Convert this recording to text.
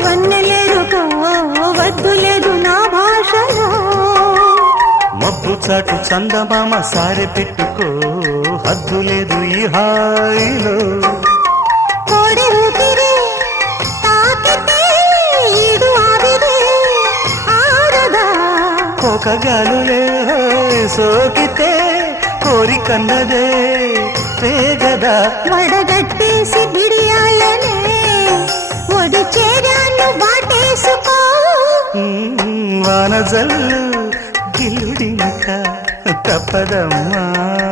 వన్నెలేరుకో వద్దు లేదు నా భాషలో. మబ్బు చాటు చందమామ సారె పెట్టుకో హద్దు లేదు ఈ హాయిలో. కోడి ఊపిరి తాకితే ఈడు ఆవిరి ఆరదా. కోకగాలులే సోకితే కోరికన్నదే పేగదా. వడగట్టేసి బిడియాలనే ఒడి చేరాను వాటేసుకో. వానజల్లు గిల్లుడింక తప్పదమ్మా.